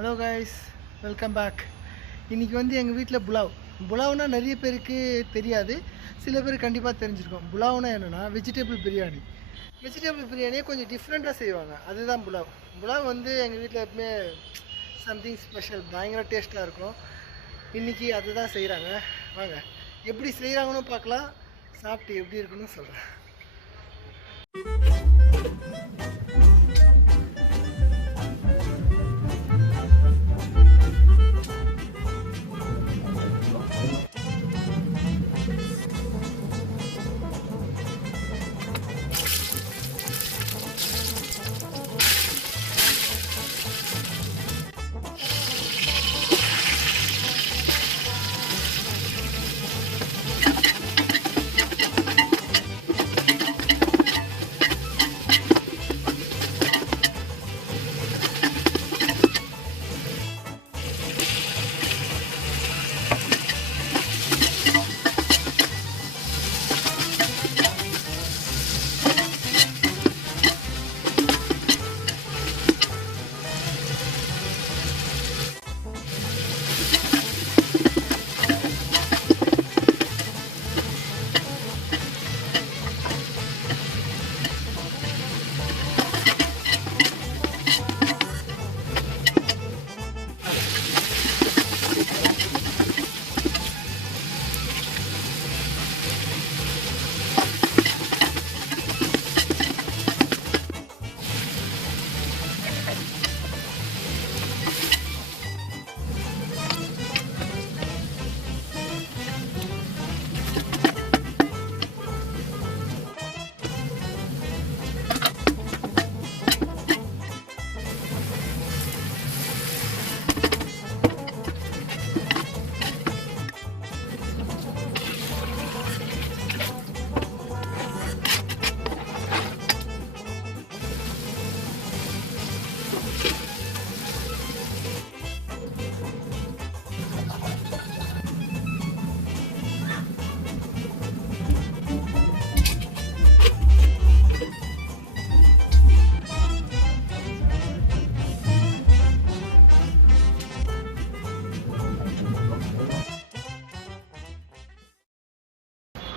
Hello guys, welcome back. இன்றைக்கி வந்து எங்கள் வீட்டில் புலாவ்னா நிறைய பேருக்கு தெரியாது, சில பேர் கண்டிப்பாக தெரிஞ்சிருக்கோம். புலாவ்னா என்னென்னா வெஜிடபிள் பிரியாணியே கொஞ்சம் டிஃப்ரெண்ட்டாக செய்வாங்க, அதுதான் புலாவ் வந்து எங்கள் வீட்டில் எப்பவுமே சம்திங் ஸ்பெஷல், பயங்கர டேஸ்ட்டாக இருக்கும். இன்றைக்கி அதுதான் செய்கிறாங்க. வாங்க எப்படி செய்கிறாங்கன்னு பார்க்கலாம், சாப்பிட்டு எப்படி இருக்குன்னு சொல்கிறேன்.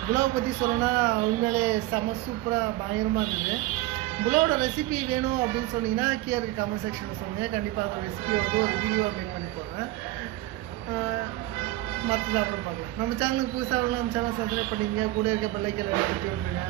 புலாவ் பற்றி சொல்லணும்னா உண்மையிலே செம்ம சூப்பராக பயங்கரமாக இருந்தது. புலாவோட ரெசிபி வேணும் அப்படின்னு சொன்னீங்கன்னா கீழே இருக்க கமெண்ட் செக்ஷனில் சொல்லுங்கள். கண்டிப்பாக அந்த ரெசிபி வந்து ஒரு வீடியோ மேக் பண்ணி போடுறேன். மற்றது அப்புறம் பார்க்கலாம். நம்ம சேனலுக்கு புதுசாக நம்ம சேனல் சப்ஸ்கிரைப் பண்ணிங்க, கூட இருக்க பெல் ஐக்கானை தட்டி விட்டுருங்க.